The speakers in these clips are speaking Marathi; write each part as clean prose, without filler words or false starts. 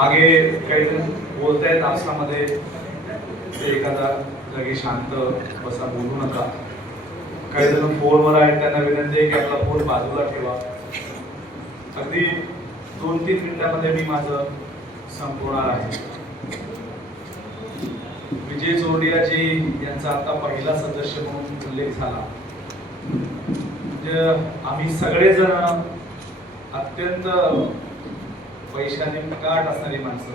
मागे काही जण बोलतायत आपसामध्ये एखादा जागी शांत बसा, बोलू नका. काही जण फोनवर आहेत, त्यांना विनंती आहे की आपला फोन बाजूला ठेवा. अगदी 2-3 मिनिटांमध्ये मी माझं संपवणार आहे. विजय चोरडियाजी यांचा आता पहिला सदस्य म्हणून उल्लेख झाला. आम्ही सगळेजण अत्यंत पैशाने पकाट असणारी माणसं,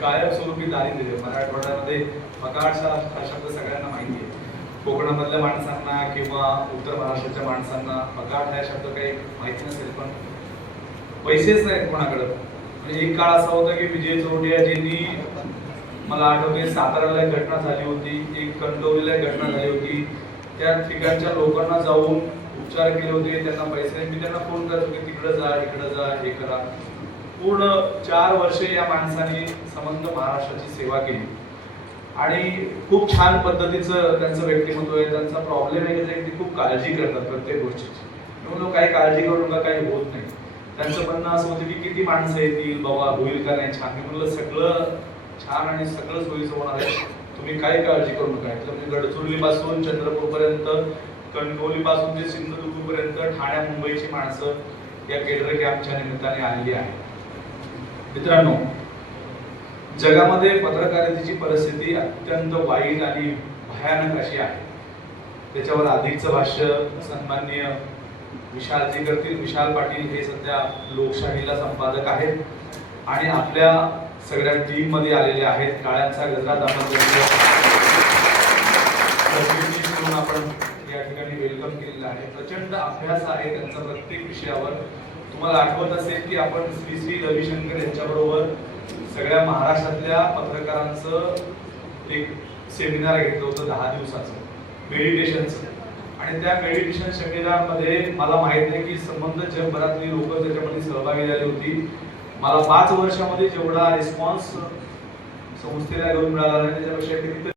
कायमस्वरूपी दारिद्र्य. मराठवाड्यामध्ये पकाट हा शब्द सगळ्यांना माहिती आहे. कोकणामधल्या माणसांना किंवा उत्तर महाराष्ट्राच्या माणसांना पकाट हा शब्द काही माहिती नसेल, पण पैसेच नाहीत कोणाकडे. म्हणजे एक काळ असा होता की विजय चोरडियाजींनी, मला आठवते, साताऱ्याला एक घटना झाली होती, एक कणकवलीला एक घटना झाली होती. त्या ठिकाणच्या लोकांना जाऊन उपचार केले होते, त्यांना पैसे, मी त्यांना फोन करत होते, तिकडे जा, इकडे जा, हे करा. पूर्ण 4 वर्षे या माणसाने समंत महाराष्ट्राची सेवा केली आणि खूप छान पद्धतीचं त्यांचं व्यक्तिमत्व आहे. त्यांचा प्रॉब्लेम आहे की ते खूप काळजी करतात प्रत्येक गोष्टीची. म्हणून काही काळजी करू नका, काही होत नाही. त्यांचं म्हणणं असं होतं की किती माणसं येतील बाबा, होईल का नाही छान. मी म्हणलं सगळं छान आणि सगळं सोयीचं होणार आहे, तुम्ही काही काळजी करू नका. म्हणजे गडचिरोली पासून चंद्रपूर पर्यंत, कणकवली पासून ते सिंधुदुर्ग पर्यंत, ठाण्या मुंबईची माणसं या केंद्र कॅम्पच्या निमित्ताने आलेली आहे. मित्रांनो, जगामध्ये पत्रकारितेची परिस्थिती अत्यंत वाईट आणि भयानक अशी आहे. त्याच्यावर अधिकचं भाष्य सन्माननीय विशालजी करतील. विशाल पाटील हे सध्या लोकशाहीला संपादक आहेत आणि आपल्या सगळ्या टीम मध्ये आलेले आहेत. काळ्यांचा गजरा दाखवून आपण या ठिकाणी वेलकम केलेलं आहे. प्रचंड अभ्यास आहे त्यांचा प्रत्येक विषयावर. तुम्हाला आठवत असेल की आपण श्री रविशंकर यांच्याबरोबर सगळ्या महाराष्ट्रातल्या पत्रकारांचं एक सेमिनार घेतलं होतं 10 दिवसाचं मेडिटेशनचं. आणि त्या मेडिटेशन सेमिनारमध्ये मला माहित आहे की संबंध जगभरातली लोक त्याच्यामध्ये सहभागी झाली होती. मला 5 वर्षामध्ये जेवढा रिस्पॉन्स संस्थेला घेऊन मिळाला नाही त्याच्यापेक्षा किती